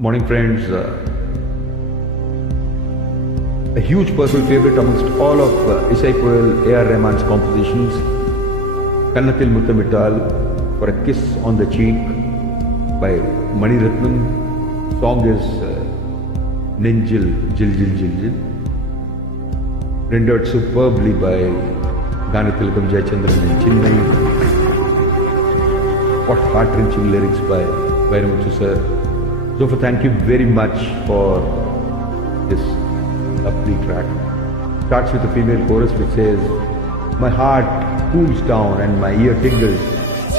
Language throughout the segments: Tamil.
Morning friends, a huge personal favorite amongst all of Isai Koel A.R. Rahman's compositions, Kannathil Muthamittal, For a Kiss on the Cheek by Mani Ratnam. Song is Ninjil Jil Jil Jil Jil, rendered superbly by Ganathilakam Jayachandran and Chinnai. What heart-wrenching lyrics by Vairamuthu sir. So thank you very much for this lovely track. Starts with a female chorus which says, "My heart cools down and my ear tingles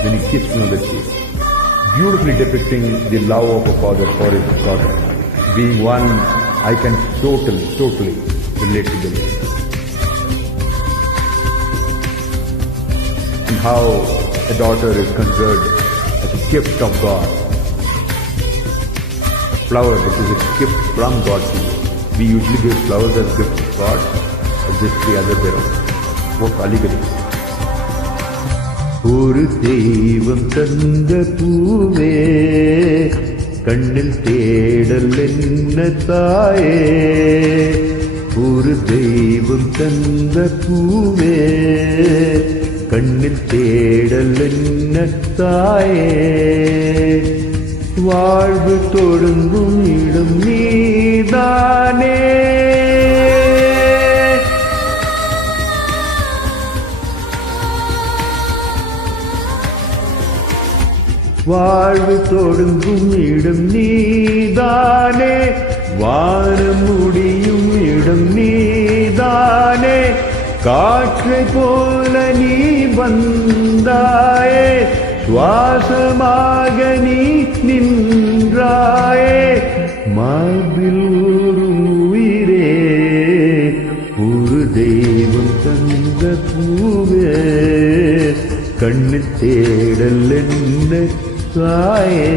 when he kissed me on the cheek." Beautifully depicting the love of a father for his daughter. Being one, I can totally relate to them. And how a daughter is considered as a gift of God. Flower, which is a gift from God to you. We usually give flowers as gifts to God, but this the other way around. What aligari? ஒரு தெய்வம் தந்த பூவே, கண்ணில் தேடல் என்ன தாயே. ஒரு தெய்வம் தந்த பூவே, கண்ணில் தேடல் என்ன தாயே. வாழ்வு தொடங்கும் இடம் நீதானே. வாழ்வு தொடங்கும் இடம் நீதானே. வானம் முடியும் இடம் நீதானே. காற்றை போல நீ வந்தாயே, சுவாசமாக நீ நின்றாயே. மார்பில் ஊறும் உயிரே, ஒரு தெய்வம் தந்த பூவே, கண்ணு தேடல் என்ன தாயே.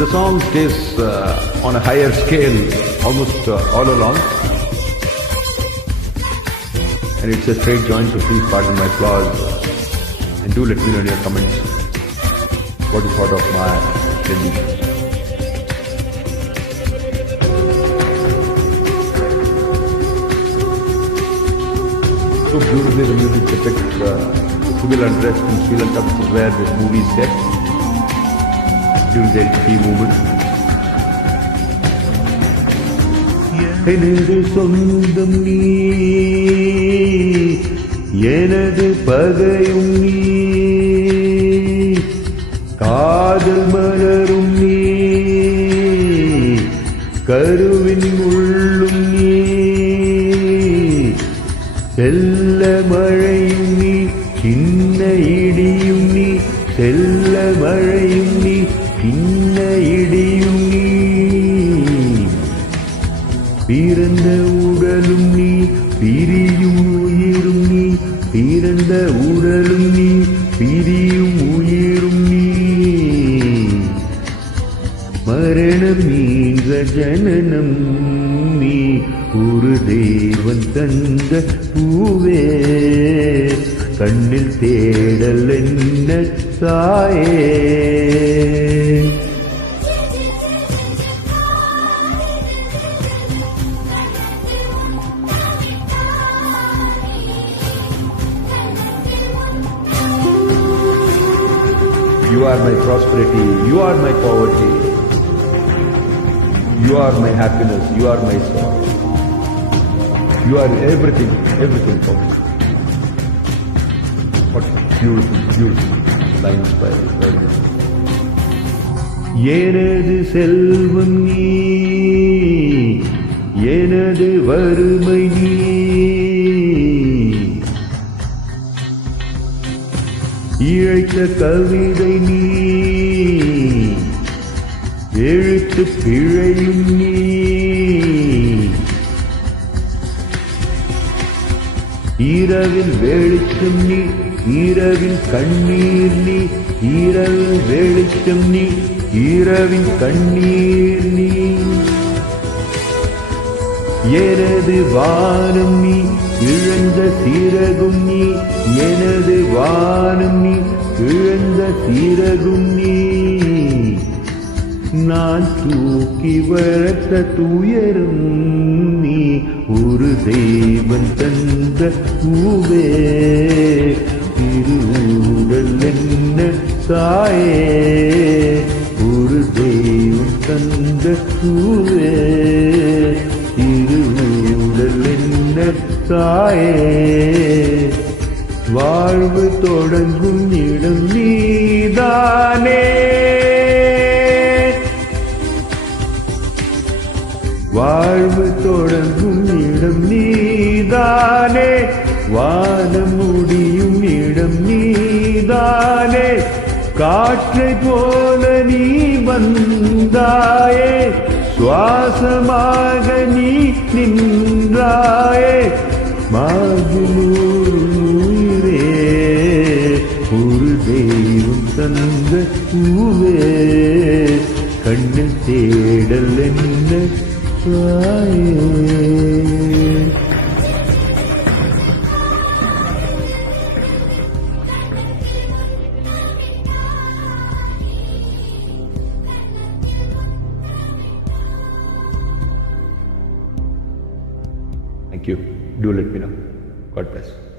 The song stays on a higher scale almost all along, and it's a straight joint, so please pardon my flaws and do let me know in your comments what you thought of my rendition. So beautifully the music depicts the civil unrest in Sri Lanka, which is where this movie is set during the LTP movement. எனது சொந்தம் நீ, எனது பகையும் நீ, காதல் மலரும் நீ, கருவின் உள்ளும் நீ, செல்ல மழையும் நீ, சின்ன இடியும் நீ, செல்ல மழையும் நீ, சின்ன இடியும் நீ. பிறந்த உடலும் நீ, பிரியும் உயிரும் நீ, பிறந்த உடலும் நீ, பிரியும் உயிரும் நீ. மரணம் நீங்க ஜனனம் நீ, ஒரு தெய்வம் தந்த பூவே, கண்ணில் தேடல் என்ன தாயே. You are my prosperity, you are my poverty, you are my happiness, you are my soul. You are everything for me. What beautiful lines by Vairamuthu. எனது செல்வம் நீ, எனது வறுமை நீ, இழைத்த கவிதை நீ, எழுத்து பிழையும் நீ. இரவில் வெளிச்சம் நீ, இரவில் கண்ணீர் நீ, இரவில் வெளிச்சம் நீ, இரவின் கண்ணீர் நீ. எனது வானம் நீ, இழந்த சிறகும் நீ, எனது வானம் நீ, இழந்த சிறகும் நீ. நான் தூக்கி வளர்த்த துயரும் நீ, ஒரு தெய்வன் தந்த பூவே. திருவுடல் என்ன தாயே, ஒரு தெய்வம் தந்த பூவே. திருவுடல் என்ன தாயே, வாழ்வு தொடங்கும் இடம் நீதானே. வாழ்வு தொடங்கும் இடம் நீதானே, வானம் முடியும் இடம் நீதானே. காற்றை போல நீ வந்தாயே, சுவாசமாக நீ நின்றாயே. மார்பிலூர் உயிரே, ஒரு தெய்வம் தந்த பூவே. கண்ணில் தேடல் என்ன தாயே. Thank you. Do let me know. God bless.